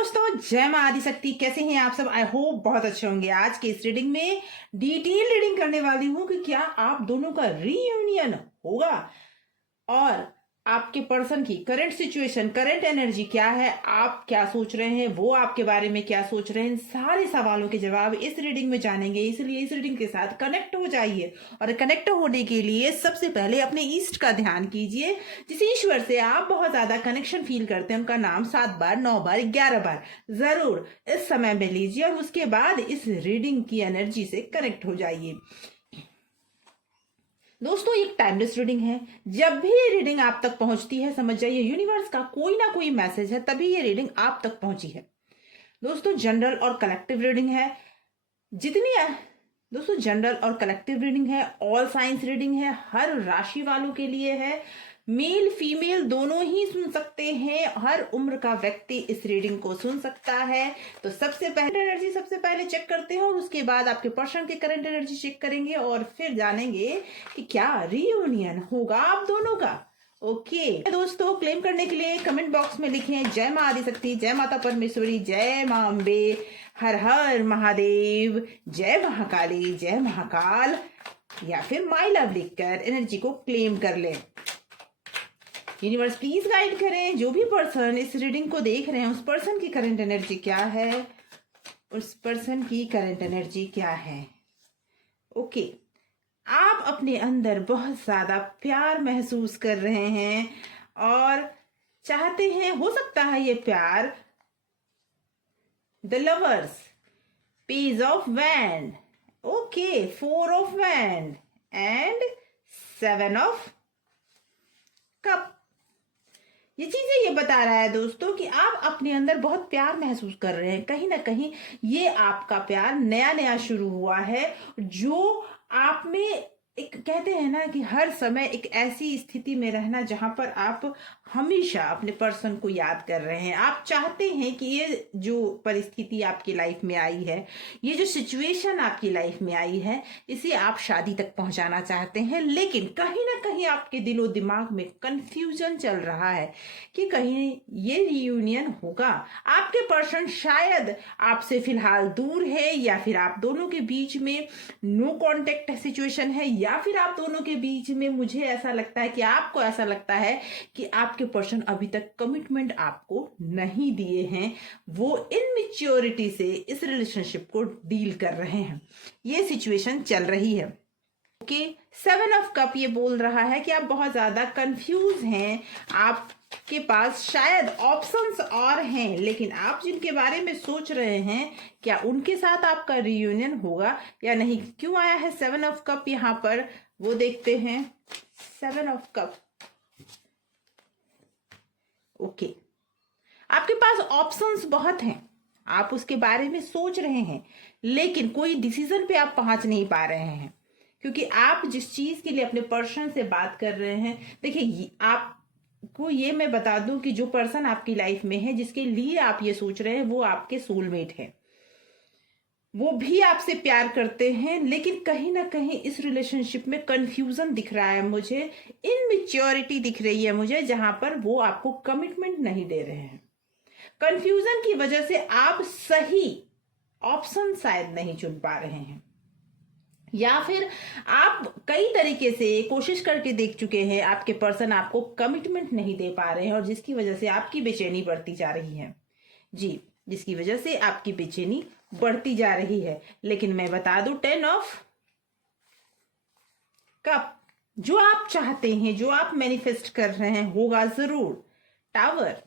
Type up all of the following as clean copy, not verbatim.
दोस्तों, जय मां आदिशक्ति। कैसे हैं आप सब? आई होप बहुत अच्छे होंगे। आज के इस रीडिंग में डिटेल रीडिंग करने वाली हूं कि क्या आप दोनों का रीयूनियन होगा और आपके पर्सन की करंट सिचुएशन, करंट एनर्जी क्या है, आप क्या सोच रहे हैं, वो आपके बारे में क्या सोच रहे हैं, सारे सवालों के जवाब इस रीडिंग में जानेंगे। इसलिए इस रीडिंग के साथ कनेक्ट हो जाइए और कनेक्ट होने के लिए सबसे पहले अपने ईस्ट का ध्यान कीजिए। जिस ईश्वर से आप बहुत ज्यादा कनेक्शन फील करते हैं, उनका नाम 7 बार, 9 बार, 11 बार जरूर इस समय में लीजिए और उसके बाद इस रीडिंग की एनर्जी से कनेक्ट हो जाइए। दोस्तों, एक टाइमलेस रीडिंग है। जब भी ये रीडिंग आप तक पहुंचती है, समझ जाइए यूनिवर्स का कोई ना कोई मैसेज है, तभी ये रीडिंग आप तक पहुंची है। दोस्तों, जनरल और कलेक्टिव रीडिंग है। जितनी दोस्तों जनरल और कलेक्टिव रीडिंग है, ऑल साइंस रीडिंग है, हर राशि वालों के लिए है। मेल फीमेल दोनों ही सुन सकते हैं, हर उम्र का व्यक्ति इस रीडिंग को सुन सकता है। तो सबसे पहले एनर्जी सबसे पहले चेक करते हैं और उसके बाद आपके पर्सन की करंट एनर्जी चेक करेंगे और फिर जानेंगे कि क्या रीयूनियन होगा आप दोनों का। ओके दोस्तों, क्लेम करने के लिए कमेंट बॉक्स में लिखें जय मां आदिशक्ति, जय माता परमेश्वरी, जय मां अम्बे, हर हर महादेव, जय महाकाली, जय महाकाल, या फिर माई लव लिखकर एनर्जी को क्लेम कर लें। यूनिवर्स प्लीज गाइड करें, जो भी पर्सन इस रीडिंग को देख रहे हैं उस पर्सन की करंट एनर्जी क्या है, उस पर्सन की करंट एनर्जी क्या है। ओके, आप अपने अंदर बहुत ज्यादा प्यार महसूस कर रहे हैं और चाहते हैं, हो सकता है ये प्यार the lovers, page of wand, okay, 4 of wand and 7 of cup. ये चीजें ये बता रहा है दोस्तों कि आप अपने अंदर बहुत प्यार महसूस कर रहे हैं। कहीं ना कहीं ये आपका प्यार नया नया शुरू हुआ है, जो आप में एक कहते हैं ना कि हर समय एक ऐसी स्थिति में रहना जहां पर आप हमेशा अपने पर्सन को याद कर रहे हैं। आप चाहते हैं कि ये जो परिस्थिति आपकी लाइफ में आई है, ये जो सिचुएशन आपकी लाइफ में आई है, इसे आप शादी तक पहुंचाना चाहते हैं, लेकिन कहीं ना कहीं आपके दिलो दिमाग में कंफ्यूजन चल रहा है कि कहीं ये रियूनियन होगा। आपके पर्सन शायद आपसे फिलहाल दूर है, या फिर आप दोनों के बीच में नो कॉन्टेक्ट सिचुएशन है, या फिर आप दोनों के बीच में, मुझे ऐसा लगता है कि आपको ऐसा लगता है कि आपके पर्सन अभी तक कमिटमेंट आपको नहीं दिए हैं। वो इनमेच्योरिटी से इस रिलेशनशिप को डील कर रहे हैं। ये सिचुएशन चल रही है। ओके, 7 ऑफ कप ये बोल रहा है कि आप बहुत ज्यादा कंफ्यूज हैं। आपके पास शायद ऑप्शंस और हैं, लेकिन आप जिनके बारे में सोच रहे हैं, क्या उनके साथ आपका रियूनियन होगा या नहीं। क्यों आया है 7 ऑफ कप यहां पर, वो देखते हैं। 7 ऑफ कप, ओके, आपके पास ऑप्शंस बहुत हैं, आप उसके बारे में सोच रहे हैं, लेकिन कोई डिसीजन पे आप पहुंच नहीं पा रहे हैं, क्योंकि आप जिस चीज के लिए अपने पर्सन से बात कर रहे हैं, देखिए आपको ये मैं बता दूं कि जो पर्सन आपकी लाइफ में है, जिसके लिए आप ये सोच रहे हैं, वो आपके सोलमेट है। वो भी आपसे प्यार करते हैं, लेकिन कहीं ना कहीं इस रिलेशनशिप में कंफ्यूजन दिख रहा है मुझे, इनमेच्योरिटी दिख रही है मुझे, जहां पर वो आपको कमिटमेंट नहीं दे रहे हैं। कंफ्यूजन की वजह से आप सही ऑप्शन शायद नहीं चुन पा रहे हैं, या फिर आप कई तरीके से कोशिश करके देख चुके हैं, आपके पर्सन आपको कमिटमेंट नहीं दे पा रहे हैं, और जिसकी वजह से आपकी बेचैनी बढ़ती जा रही है। जी, जिसकी वजह से आपकी बेचैनी बढ़ती जा रही है। लेकिन मैं बता दूं, 10 ऑफ कप, जो आप चाहते हैं, जो आप मैनिफेस्ट कर रहे हैं, होगा जरूर। Tower,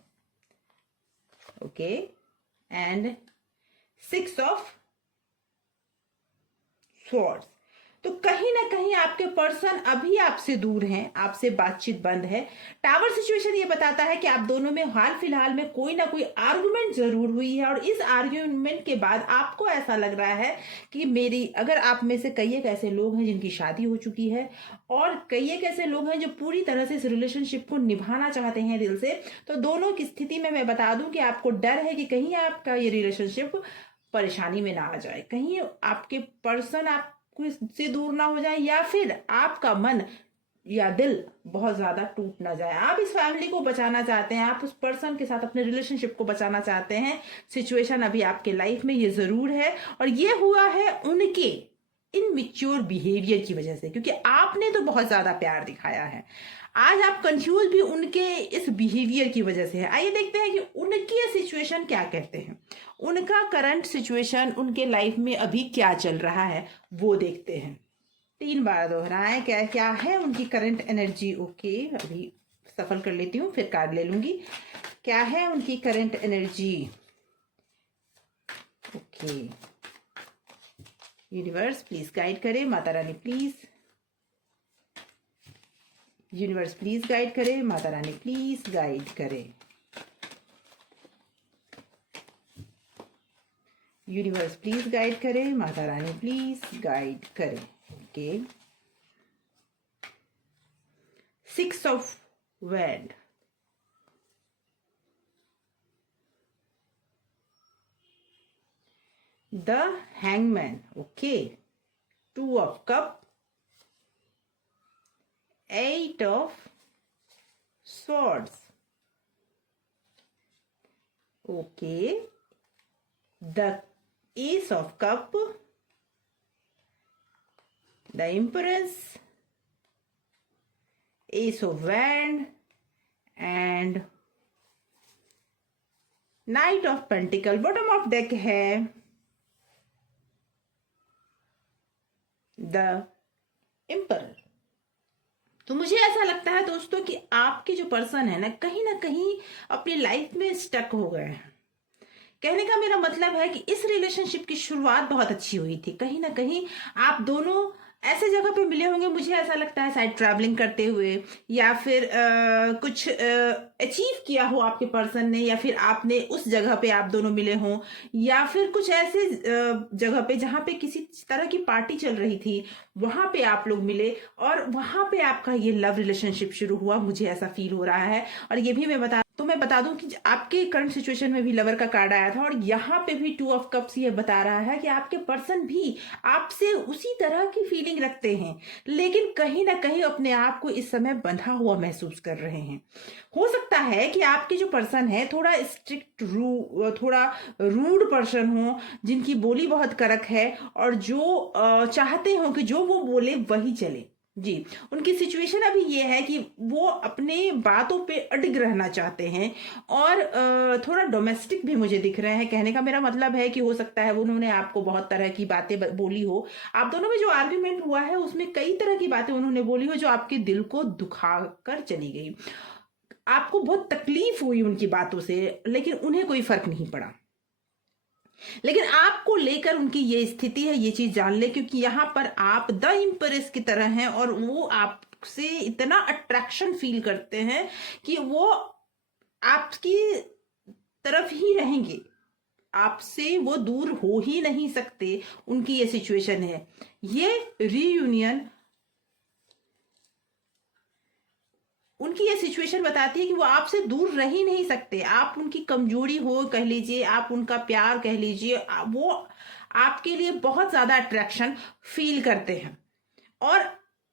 okay, and 6 of swords. तो कहीं ना कहीं आपके पर्सन अभी आपसे दूर हैं, आपसे बातचीत बंद है। टावर सिचुएशन ये बताता है कि आप दोनों में हाल फिलहाल में कोई ना कोई आर्गुमेंट जरूर हुई है, और इस आर्गुमेंट के बाद आपको ऐसा लग रहा है कि मेरी, अगर आप में से कई एक ऐसे लोग हैं जिनकी शादी हो चुकी है, और कई एक ऐसे लोग हैं जो पूरी तरह से इस रिलेशनशिप को निभाना चाहते हैं दिल से, तो दोनों की स्थिति में मैं बता दूं कि आपको डर है कि कहीं आपका ये रिलेशनशिप परेशानी में ना आ जाए, कहीं आपके पर्सन आप से दूर ना हो जाए, या फिर आपका मन या दिल बहुत ज्यादा टूट ना जाए। आप इस फैमिली को बचाना चाहते हैं, आप उस पर्सन के साथ अपने रिलेशनशिप को बचाना चाहते हैं। सिचुएशन अभी आपके लाइफ में ये जरूर है, और ये हुआ है उनके इनमिच्योर बिहेवियर की वजह से, क्योंकि आपने तो बहुत ज्यादा प्यार दिखाया है। आज आप कंफ्यूज भी उनके इस बिहेवियर की वजह से है। आइए देखते हैं कि उनकी सिचुएशन क्या कहते हैं, उनका करंट सिचुएशन उनके लाइफ में अभी क्या चल रहा है वो देखते हैं। 3 बार दोहराएं, क्या क्या है उनकी करंट एनर्जी। ओके, अभी सफल कर लेती हूँ, फिर कार्ड ले लूंगी। क्या है उनकी current energy. Okay, universe please guide करे, Mata Rani please, universe please guide करे, माता रानी प्लीज गाइड करे, यूनिवर्स प्लीज गाइड करे, माता रानी प्लीज गाइड करे। Okay, 6 of wand, the hangman. Okay, 2 of cup, 8 of swords. Okay, the ace of cup, the empress, ace of wand, and knight of pentacle। Bottom of deck है the emperor. तो मुझे ऐसा लगता है दोस्तों कि आपके जो पर्सन है ना कहीं अपनी लाइफ में स्टक हो गए हैं। कहने का मेरा मतलब है कि इस रिलेशनशिप की शुरुआत बहुत अच्छी हुई थी, कहीं ना कहीं आप दोनों ऐसे जगह पे मिले होंगे। मुझे ऐसा लगता है शायद ट्रैवलिंग करते हुए, या फिर कुछ अचीव किया हो आपके पर्सन ने, या फिर आपने उस जगह पे आप दोनों मिले हों, या फिर कुछ ऐसे जगह पे जहाँ पे किसी तरह की पार्टी चल रही थी, वहां पे आप लोग मिले और वहां पे आपका ये लव रिलेशनशिप शुरू हुआ। मुझे ऐसा फील हो रहा है। और ये भी मैं बता दूं कि आपके करंट सिचुएशन में भी लवर का कार्ड आया था, और यहाँ पे भी 2 ऑफ कप्स ये बता रहा है कि आपके पर्सन भी आपसे उसी तरह की फीलिंग रखते हैं, लेकिन कहीं ना कहीं अपने आप को इस समय बंधा हुआ महसूस कर रहे हैं। हो सकता है कि आपके जो पर्सन है थोड़ा स्ट्रिक्ट थोड़ा रूड पर्सन हो, जिनकी बोली बहुत कड़क है, और जो चाहते हो कि जो वो बोले वही चले। जी, उनकी सिचुएशन अभी ये है कि वो अपने बातों पे अडिग रहना चाहते हैं, और थोड़ा डोमेस्टिक भी मुझे दिख रहे हैं। कहने का मेरा मतलब है कि हो सकता है उन्होंने आपको बहुत तरह की बातें बोली हो। आप दोनों में जो आर्ग्यूमेंट हुआ है उसमें कई तरह की बातें उन्होंने बोली हो जो आपके दिल को दुखा कर चली गई। आपको बहुत तकलीफ हुई उनकी बातों से, लेकिन उन्हें कोई फर्क नहीं पड़ा। लेकिन आपको लेकर उनकी ये स्थिति है, ये चीज जान ले, क्योंकि यहां पर आप द इम्प्रेस की तरह हैं, और वो आपसे इतना अट्रैक्शन फील करते हैं कि वो आपकी तरफ ही रहेंगे, आपसे वो दूर हो ही नहीं सकते। उनकी ये सिचुएशन है। ये रीयूनियन, उनकी ये सिचुएशन बताती है कि वो आपसे दूर रह ही नहीं सकते। आप उनकी कमजोरी हो कह लीजिए, आप उनका प्यार कह लीजिए, वो आपके लिए बहुत ज्यादा अट्रैक्शन फील करते हैं। और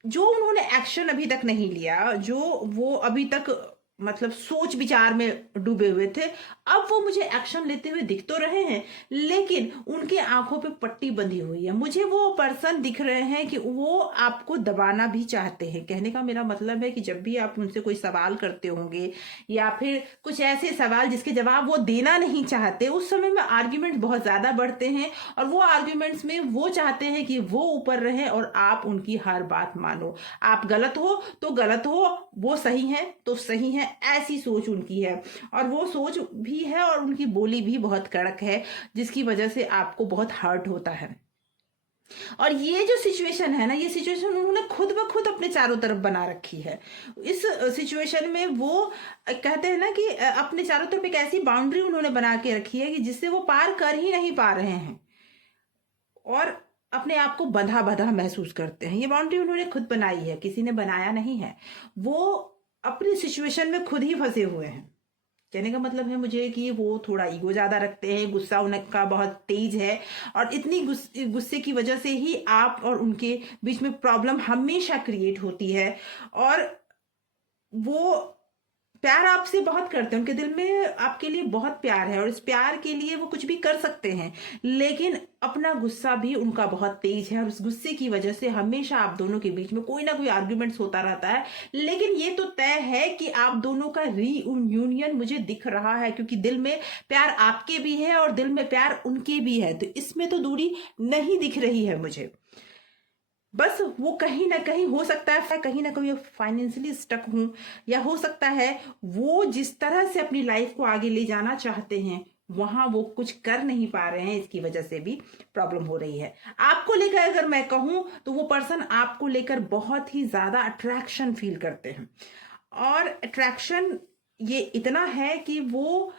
जो उन्होंने एक्शन अभी तक नहीं लिया, जो वो अभी तक मतलब सोच विचार में डूबे हुए थे, अब वो मुझे एक्शन लेते हुए दिख तो रहे हैं, लेकिन उनके आंखों पे पट्टी बंधी हुई है। मुझे वो पर्सन दिख रहे हैं कि वो आपको दबाना भी चाहते हैं। कहने का मेरा मतलब है कि जब भी आप उनसे कोई सवाल करते होंगे, या फिर कुछ ऐसे सवाल जिसके जवाब वो देना नहीं चाहते, उस समय में आर्ग्यूमेंट बहुत ज्यादा बढ़ते हैं, और वो आर्ग्यूमेंट्स में वो चाहते हैं कि वो ऊपर रहे और आप उनकी हर बात मानो। आप गलत हो तो गलत हो, वो सही है तो सही है, ऐसी सोच उनकी है। और वो सोच भी है और उनकी बोली भी बहुत कड़क है, जिसकी वजह से आपको बहुत हर्ट होता है। और ये जो सिचुएशन है ना, ये सिचुएशन उन्होंने खुद ब खुद अपने चारों तरफ बना रखी है। इस सिचुएशन में वो कहते हैं ना कि अपने चारों तरफ एक ऐसी बाउंड्री उन्होंने बना के रखी है कि जिससे वो पार कर ही नहीं पा रहे हैं, और अपने आप को बंधा बंधा महसूस करते हैं। ये बाउंड्री उन्होंने खुद बनाई है, किसी ने बनाया नहीं है। वो अपनी सिचुएशन में खुद ही फंसे हुए हैं। कहने का मतलब है मुझे कि वो थोड़ा ईगो ज्यादा रखते हैं, गुस्सा उनका बहुत तेज है, और इतनी गुस्से की वजह से ही आप और उनके बीच में प्रॉब्लम हमेशा क्रिएट होती है। और वो प्यार आपसे बहुत करते हैं, उनके दिल में आपके लिए बहुत प्यार है, और इस प्यार के लिए वो कुछ भी कर सकते हैं, लेकिन अपना गुस्सा भी उनका बहुत तेज है, और उस गुस्से की वजह से हमेशा आप दोनों के बीच में कोई ना कोई आर्ग्यूमेंट्स होता रहता है। लेकिन ये तो तय है कि आप दोनों का रीयूनियन मुझे दिख रहा है, क्योंकि दिल में प्यार आपके भी है और दिल में प्यार उनके भी है, तो इसमें तो दूरी नहीं दिख रही है मुझे। बस वो कहीं ना कहीं हो सकता है, कहीं ना कहीं फाइनेंशियली स्टक हूं, या हो सकता है वो जिस तरह से अपनी लाइफ को आगे ले जाना चाहते हैं वहां वो कुछ कर नहीं पा रहे हैं, इसकी वजह से भी प्रॉब्लम हो रही है। आपको लेकर अगर मैं कहूं तो वो पर्सन आपको लेकर बहुत ही ज्यादा अट्रैक्शन फील करते हैं, और अट्रैक्शन ये इतना है कि वो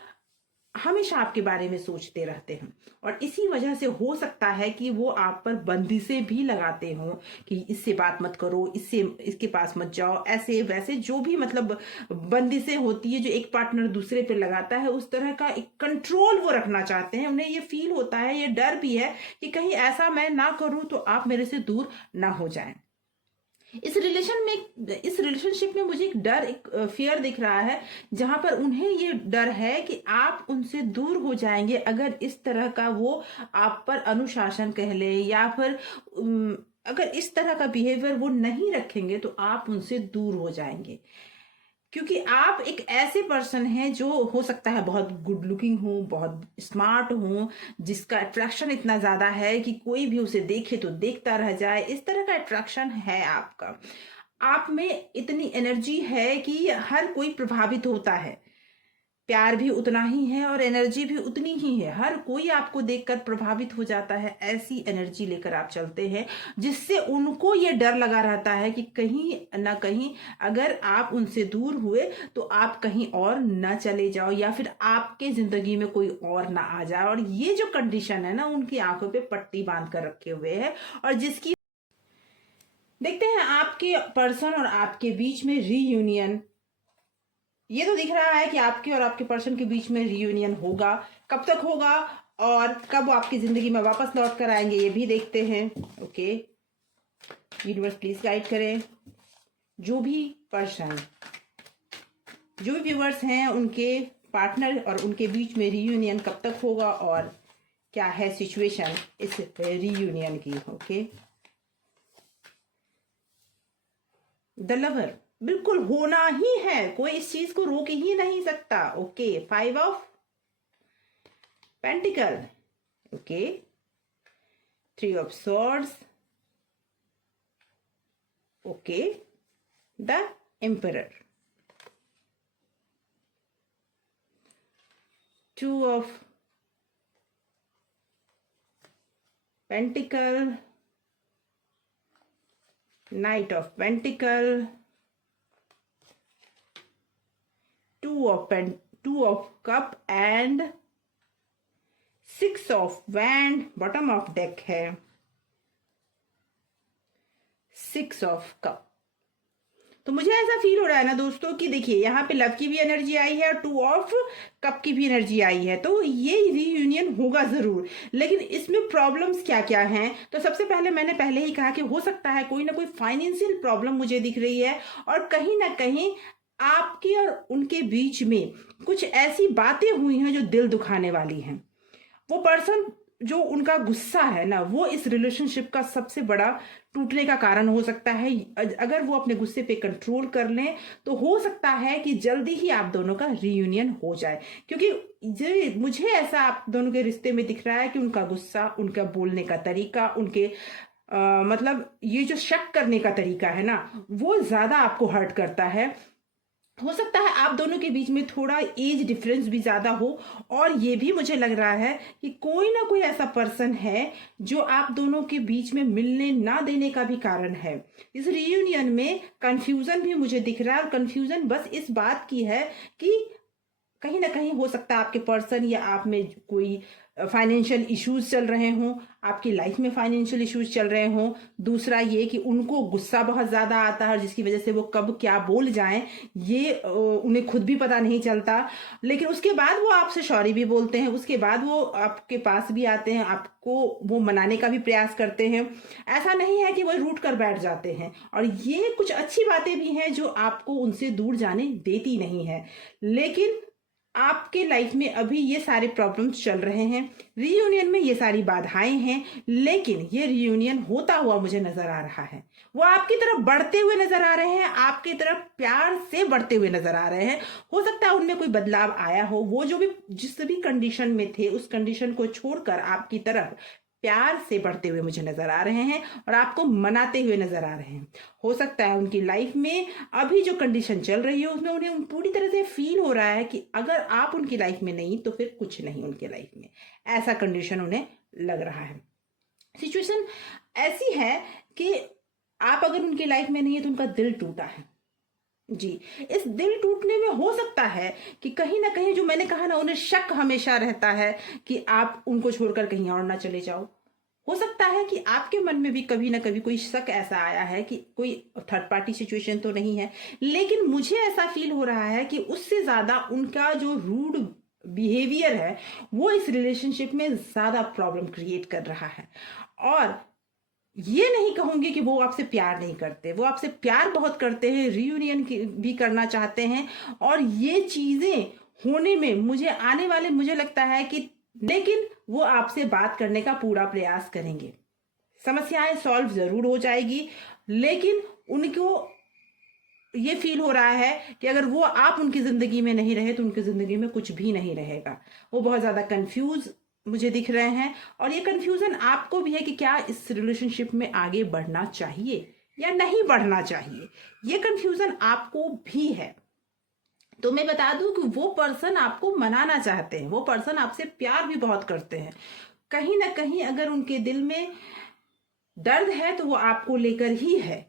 हमेशा आपके बारे में सोचते रहते हैं, और इसी वजह से हो सकता है कि वो आप पर बंदिशें भी लगाते हों कि इससे बात मत करो, इससे इसके पास मत जाओ, ऐसे वैसे जो भी मतलब बंदिशें होती है जो एक पार्टनर दूसरे पे लगाता है, उस तरह का एक कंट्रोल वो रखना चाहते हैं। उन्हें ये फील होता है, ये डर भी है कि कहीं ऐसा मैं ना करूं तो आप मेरे से दूर ना हो जाएं। इस रिलेशनशिप में मुझे एक डर, एक फियर दिख रहा है, जहां पर उन्हें ये डर है कि आप उनसे दूर हो जाएंगे अगर इस तरह का वो आप पर अनुशासन कह ले, या फिर अगर इस तरह का बिहेवियर वो नहीं रखेंगे तो आप उनसे दूर हो जाएंगे। क्योंकि आप एक ऐसे पर्सन हैं जो हो सकता है बहुत गुड लुकिंग हो, बहुत स्मार्ट हो, जिसका अट्रैक्शन इतना ज्यादा है कि कोई भी उसे देखे तो देखता रह जाए, इस तरह का अट्रैक्शन है आपका। आप में इतनी एनर्जी है कि हर कोई प्रभावित होता है, प्यार भी उतना ही है और एनर्जी भी उतनी ही है, हर कोई आपको देखकर प्रभावित हो जाता है। ऐसी एनर्जी लेकर आप चलते हैं जिससे उनको ये डर लगा रहता है कि कहीं ना कहीं अगर आप उनसे दूर हुए तो आप कहीं और ना चले जाओ, या फिर आपके जिंदगी में कोई और ना आ जाए। और ये जो कंडीशन है ना, उनकी आंखों पे पट्टी बांध कर रखे हुए है, और जिसकी देखते हैं आपके पर्सन और आपके बीच में रीयूनियन। ये तो दिख रहा है कि आपके और आपके पर्सन के बीच में रियूनियन होगा, कब तक होगा और कब वो आपकी जिंदगी में वापस लौट कर आएंगे ये भी देखते हैं। ओके, यूनिवर्स प्लीज गाइड करें। जो भी पर्सन, जो भी व्यूअर्स हैं, उनके पार्टनर और उनके बीच में रियूनियन कब तक होगा और क्या है सिचुएशन इस रियूनियन की। ओके, द लवर बिल्कुल होना ही है, कोई इस चीज को रोक ही नहीं सकता। Okay, 5 of pentacle, okay, 3 of swords, okay, the emperor, 2 of pentacle, Knight of Pentacle, 2 of Cup and 6 of Wand। Bottom of deck है 6 ऑफ कप। तो मुझे ऐसा फील हो रहा है ना दोस्तों कि देखिए यहाँ पे लव की भी एनर्जी आई है और 2 ऑफ कप की भी एनर्जी आई है, तो ये रीयूनियन होगा जरूर। लेकिन इसमें प्रॉब्लम्स क्या क्या हैं, तो सबसे पहले मैंने पहले ही कहा कि हो सकता है कोई ना कोई फाइनेंशियल प्रॉब्लम मुझे दिख रही है, और कहीं ना कहीं आपके और उनके बीच में कुछ ऐसी बातें हुई हैं जो दिल दुखाने वाली हैं। वो पर्सन जो उनका गुस्सा है ना, वो इस रिलेशनशिप का सबसे बड़ा टूटने का कारण हो सकता है। अगर वो अपने गुस्से पे कंट्रोल कर लें तो हो सकता है कि जल्दी ही आप दोनों का रीयूनियन हो जाए, क्योंकि मुझे ऐसा आप दोनों के रिश्ते में दिख रहा है कि उनका गुस्सा, उनका बोलने का तरीका, उनके मतलब ये जो शक करने का तरीका है ना, वो ज्यादा आपको हर्ट करता है। हो सकता है आप दोनों के बीच में थोड़ा एज डिफरेंस भी ज्यादा हो, और ये भी मुझे लग रहा है कि कोई ना कोई ऐसा पर्सन है जो आप दोनों के बीच में मिलने ना देने का भी कारण है। इस रियूनियन में कंफ्यूजन भी मुझे दिख रहा है, और कंफ्यूजन बस इस बात की है कि कहीं ना कहीं हो सकता है आपके पर्सन या आप में कोई फाइनेंशियल इश्यूज चल रहे हों, आपकी लाइफ में फाइनेंशियल इश्यूज चल रहे हों। दूसरा ये कि उनको गुस्सा बहुत ज़्यादा आता है, जिसकी वजह से वो कब क्या बोल जाएं ये उन्हें खुद भी पता नहीं चलता। लेकिन उसके बाद वो आपसे सॉरी भी बोलते हैं, उसके बाद वो आपके पास भी आते हैं, आपको वो मनाने का भी प्रयास करते हैं। ऐसा नहीं है कि वो रूठ कर बैठ जाते हैं। और ये कुछ अच्छी बातें भी हैं जो आपको उनसे दूर जाने देती नहीं है। लेकिन आपके लाइफ में अभी ये सारे प्रॉब्लम्स चल रहे हैं, रियूनियन में ये सारी बाधाएं हैं, लेकिन ये रियूनियन होता हुआ मुझे नजर आ रहा है। वो आपकी तरफ बढ़ते हुए नजर आ रहे हैं, आपकी तरफ प्यार से बढ़ते हुए नजर आ रहे हैं। हो सकता है उनमें कोई बदलाव आया हो, वो जो भी जिस भी कंडीशन में थे उस कंडीशन को छोड़कर आपकी तरफ प्यार से बढ़ते हुए मुझे नजर आ रहे हैं और आपको मनाते हुए नजर आ रहे हैं। हो सकता है उनकी लाइफ में अभी जो कंडीशन चल रही है उसमें उन्हें पूरी तरह से फील हो रहा है कि अगर आप उनकी लाइफ में नहीं तो फिर कुछ नहीं उनके लाइफ में, ऐसा कंडीशन उन्हें लग रहा है। सिचुएशन ऐसी है कि आप अगर उनकी लाइफ में नहीं है तो उनका दिल टूटा है जी। इस दिल टूटने में हो सकता है कि कहीं ना कहीं, जो मैंने कहा ना, उन्हें शक हमेशा रहता है कि आप उनको छोड़कर कहीं और ना चले जाओ। हो सकता है कि आपके मन में भी कभी ना कभी कोई शक ऐसा आया है कि कोई थर्ड पार्टी सिचुएशन तो नहीं है, लेकिन मुझे ऐसा फील हो रहा है कि उससे ज्यादा उनका जो रूड बिहेवियर है वो इस रिलेशनशिप में ज्यादा प्रॉब्लम क्रिएट कर रहा है। और ये नहीं कहूंगी कि वो आपसे प्यार नहीं करते, वो आपसे प्यार बहुत करते हैं, रियूनियन भी करना चाहते हैं। और ये चीजें होने में मुझे लगता है कि, लेकिन वो आपसे बात करने का पूरा प्रयास करेंगे, समस्याएं सॉल्व जरूर हो जाएगी। लेकिन उनको ये फील हो रहा है कि अगर वो आप उनकी जिंदगी में नहीं रहे तो उनकी जिंदगी में कुछ भी नहीं रहेगा। वो बहुत ज्यादा कंफ्यूज मुझे दिख रहे हैं। और ये कंफ्यूजन आपको भी है कि क्या इस रिलेशनशिप में आगे बढ़ना चाहिए या नहीं बढ़ना चाहिए, ये कंफ्यूजन आपको भी है। तो मैं बता दूं कि वो पर्सन आपको मनाना चाहते हैं, वो पर्सन आपसे प्यार भी बहुत करते हैं। कहीं ना कहीं अगर उनके दिल में दर्द है तो वो आपको लेकर ही है।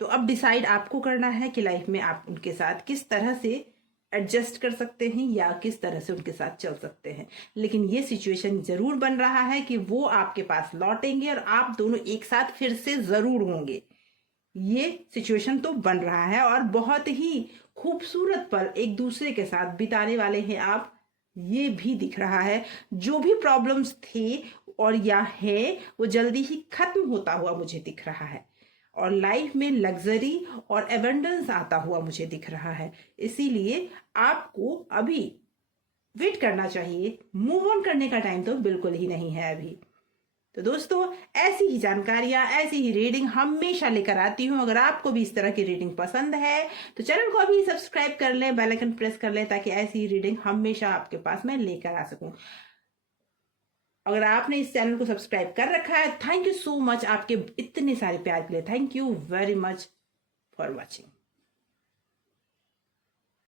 तो अब डिसाइड आपको करना है कि लाइफ में आप उनके साथ किस तरह से एडजस्ट कर सकते हैं या किस तरह से उनके साथ चल सकते हैं। लेकिन ये सिचुएशन जरूर बन रहा है कि वो आपके पास लौटेंगे और आप दोनों एक साथ फिर से जरूर होंगे। ये सिचुएशन तो बन रहा है और बहुत ही खूबसूरत पल एक दूसरे के साथ बिताने वाले हैं आप, ये भी दिख रहा है। जो भी प्रॉब्लम्स थे और या है वो जल्दी ही खत्म होता हुआ मुझे दिख रहा है और लाइफ में लग्जरी और एबंडेंस आता हुआ मुझे दिख रहा है। इसीलिए आपको अभी वेट करना चाहिए, मूव ऑन करने का टाइम तो बिल्कुल ही नहीं है अभी। तो दोस्तों, ऐसी ही जानकारियां, ऐसी ही रीडिंग हमेशा लेकर आती हूं। अगर आपको भी इस तरह की रीडिंग पसंद है तो चैनल को अभी सब्सक्राइब कर लें, बेल आइकन प्रेस कर लें, ताकि ऐसी ही रीडिंग हमेशा आपके पास मैं लेकर आ सकूं। अगर आपने इस चैनल को सब्सक्राइब कर रखा है, थैंक यू सो मच आपके इतने सारे प्यार के लिए। Thank you very much for watching.